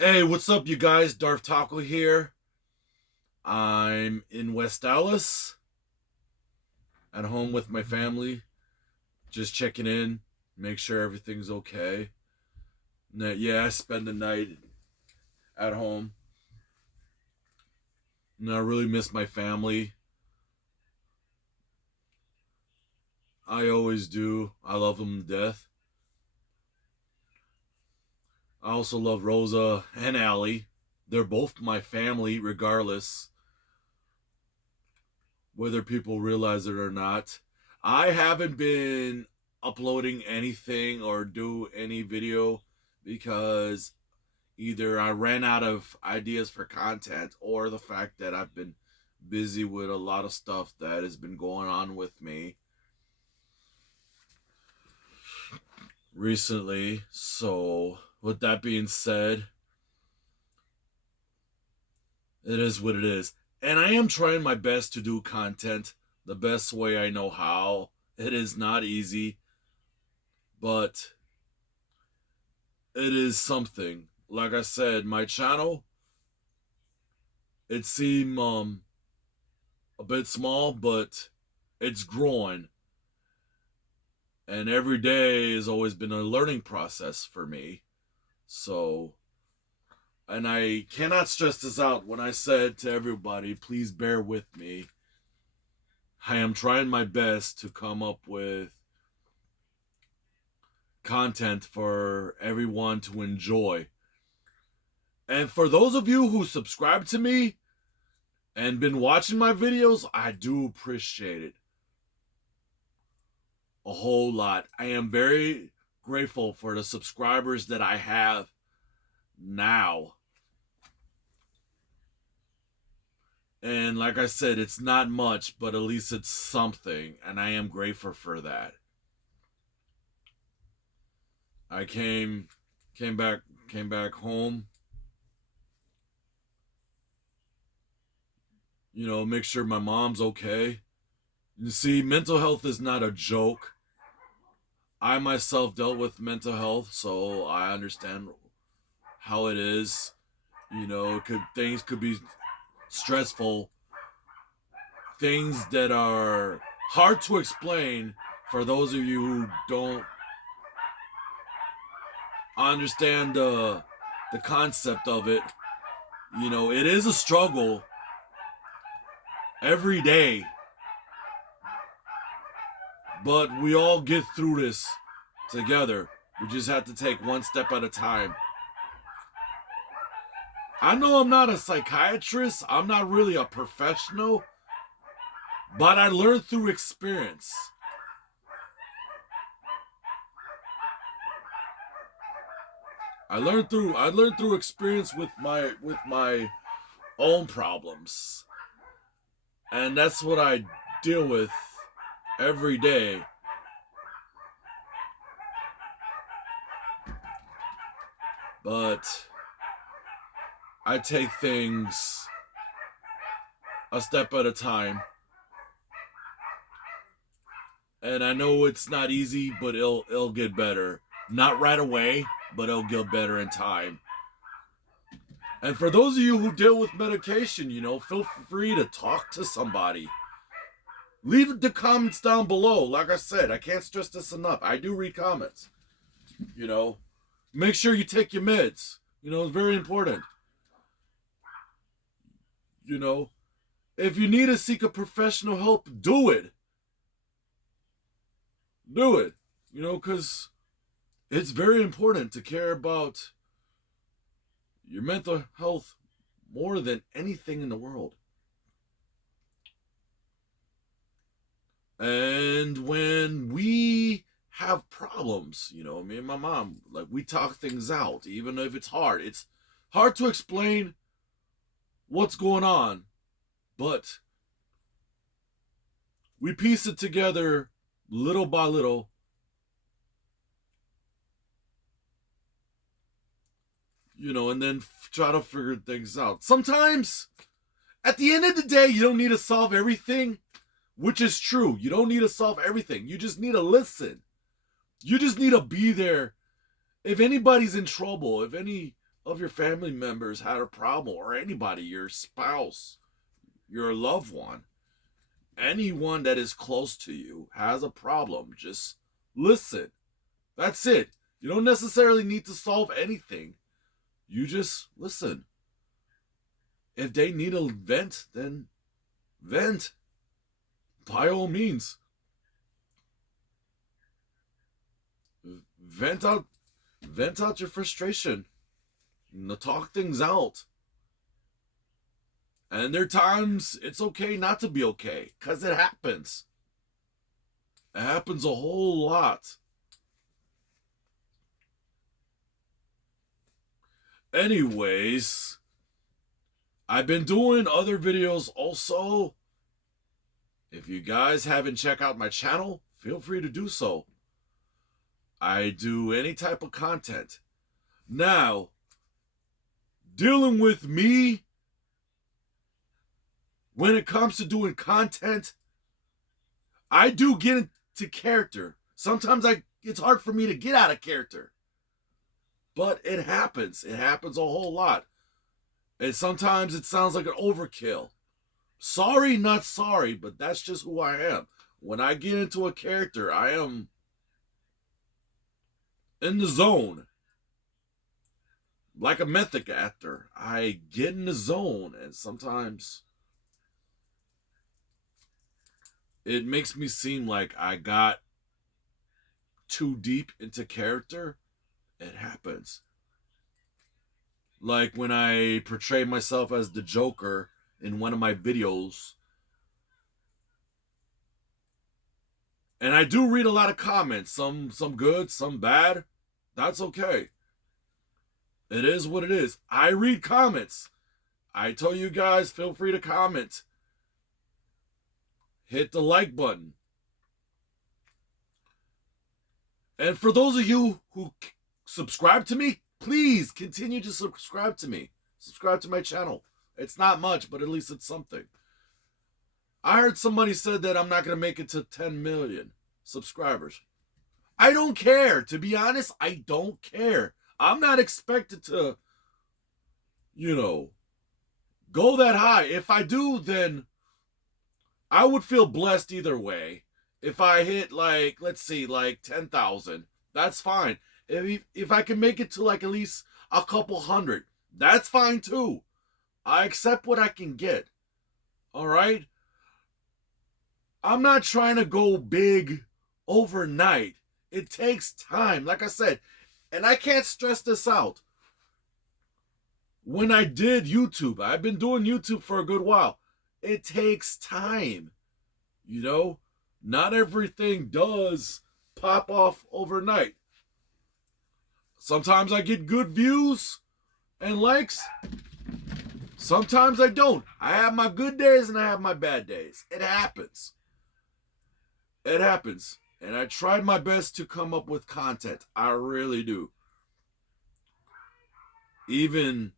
Hey, what's up, you guys? Darth Taco here. I'm in West Dallas at home with my family, just checking in, make sure everything's okay. Yeah, I spend the night at home, and I really miss my family. I always do. I love them to death. I also love Rosa and Allie. They're both my family, regardless whether people realize it or not. I haven't been uploading anything or do any video because either I ran out of ideas for content or the fact that I've been busy with a lot of stuff that has been going on with me recently. So, with that being said, it is what it is. And I am trying my best to do content the best way I know how. It is not easy, but it is something. Like I said, my channel, it seemed a bit small, but it's growing. And every day has always been a learning process for me. So, and I cannot stress this out when I said to everybody, please bear with me. I am trying my best to come up with content for everyone to enjoy. And for those of you who subscribe to me and been watching my videos, I do appreciate it a whole lot. I am very grateful for the subscribers that I have now. And like I said, it's not much, but at least it's something, and I am grateful for that. I came back home. Make sure my mom's okay. You see, mental health is not a joke. I myself dealt with mental health, so I understand how it is. Things could be stressful, things that are hard to explain for those of you who don't understand the concept of it. It is a struggle every day, but we all get through this together. We just have to take one step at a time. I know I'm not a psychiatrist, I'm not really a professional, but I learned through experience. I learned through experience with my own problems. And that's what I deal with every day. But I take things a step at a time. And I know it's not easy, but it'll get better. Not right away, but it'll get better in time. And for those of you who deal with medication, feel free to talk to somebody. Leave the comments down below. Like I said, I can't stress this enough. I do read comments. Make sure you take your meds. It's very important. If you need to seek a professional help, do it. Do it. Because it's very important to care about your mental health more than anything in the world. And when we have problems, me and my mom, like, we talk things out, even if it's hard. It's hard to explain what's going on, but we piece it together little by little. And then try to figure things out. Sometimes, at the end of the day, you don't need to solve everything, which is true. You don't need to solve everything. You just need to listen. You just need to be there. If anybody's in trouble, if any of your family members had a problem, or anybody, your spouse, your loved one, anyone that is close to you has a problem, just listen. That's it. You don't necessarily need to solve anything. You just listen. If they need a vent, then vent. By all means. Vent out your frustration. Talk things out. And there are times it's okay not to be okay, because it happens. It happens a whole lot. Anyways, I've been doing other videos also. If you guys haven't checked out my channel, feel free to do so. I do any type of content. Now, dealing with me, when it comes to doing content, I do get into character. Sometimes it's hard for me to get out of character. But it happens. It happens a whole lot. And sometimes it sounds like an overkill. Sorry, not sorry, but that's just who I am. When I get into a character, I am in the zone. Like a method actor. I get in the zone, and sometimes it makes me seem like I got too deep into character. It happens. Like when I portray myself as the Joker in one of my videos. And I do read a lot of comments. Some good, some bad. That's okay. It is what it is. I read comments. I tell you guys, feel free to comment. Hit the like button. And for those of you who subscribe to me, please continue to subscribe to me. Subscribe to my channel. It's not much, but at least it's something. I heard somebody said that I'm not going to make it to 10 million subscribers. I don't care. To be honest, I don't care. I'm not expected to, go that high. If I do, then I would feel blessed either way. If I hit let's see, 10,000, that's fine. If I can make it to at least a couple hundred, that's fine too. I accept what I can get. All right? I'm not trying to go big overnight. It takes time, like I said. And I can't stress this out. When I did YouTube, I've been doing YouTube for a good while. It takes time. Not everything does pop off overnight. Sometimes I get good views and likes. Sometimes I don't. I have my good days and I have my bad days. It happens. It happens. And I tried my best to come up with content. I really do. Even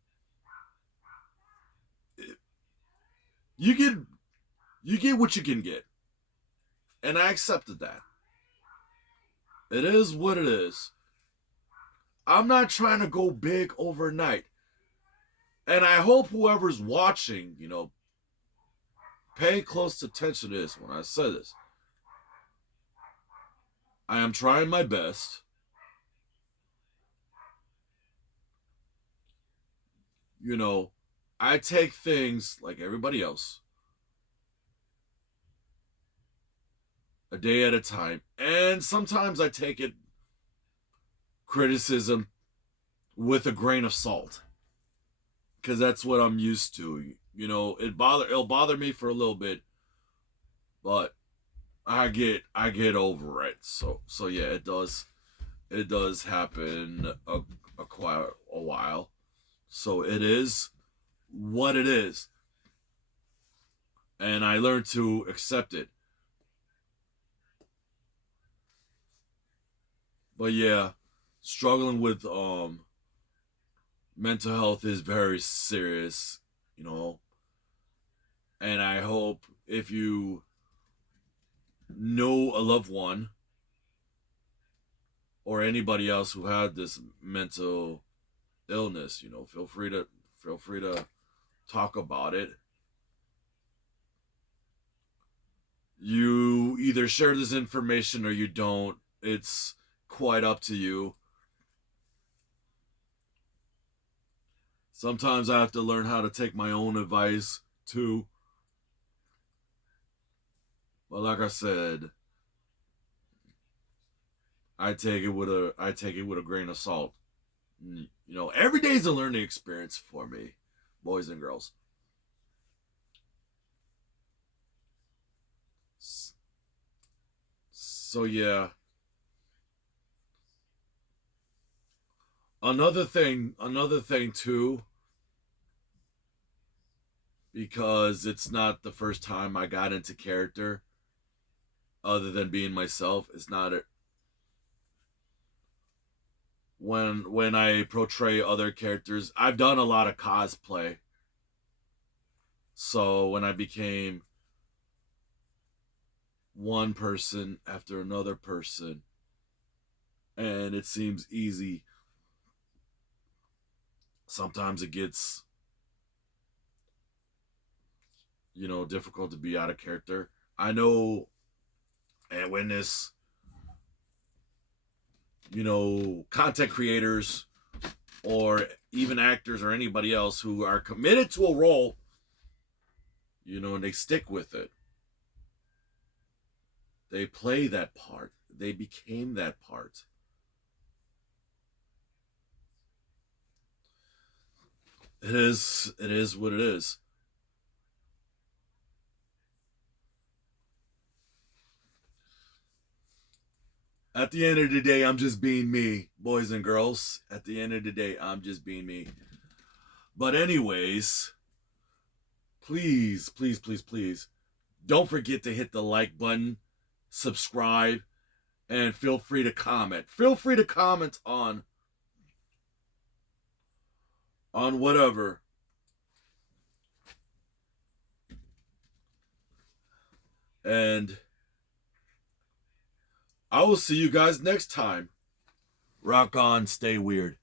you get what you can get. And I accepted that. It is what it is. I'm not trying to go big overnight. And I hope whoever's watching, pay close attention to this when I say this. I am trying my best. I take things like everybody else, a day at a time. And sometimes I take it, criticism, with a grain of salt. Because that's what I'm used to. It'll bother me for a little bit, but I get over it. So yeah, it does happen quite a while. So it is what it is. And I learned to accept it. But yeah, struggling with mental health is very serious, and I hope if you know a loved one or anybody else who had this mental illness, feel free to talk about it. You either share this information or you don't. It's quite up to you. Sometimes I have to learn how to take my own advice too. But like I said, I take it with a grain of salt. Every day's a learning experience for me, boys and girls. So yeah, another thing too, because it's not the first time I got into character other than being myself. It's not a, when I portray other characters. I've done a lot of cosplay. So when I became one person after another person and it seems easy, sometimes it gets, difficult to be out of character. I know, and when this, content creators or even actors or anybody else who are committed to a role, and they stick with it. They play that part. They became that part. It is what it is. At the end of the day, I'm just being me, boys and girls. At the end of the day, I'm just being me. But anyways, please, please, please, please, don't forget to hit the like button, subscribe, and feel free to comment. Feel free to comment on whatever. And I will see you guys next time. Rock on, stay weird.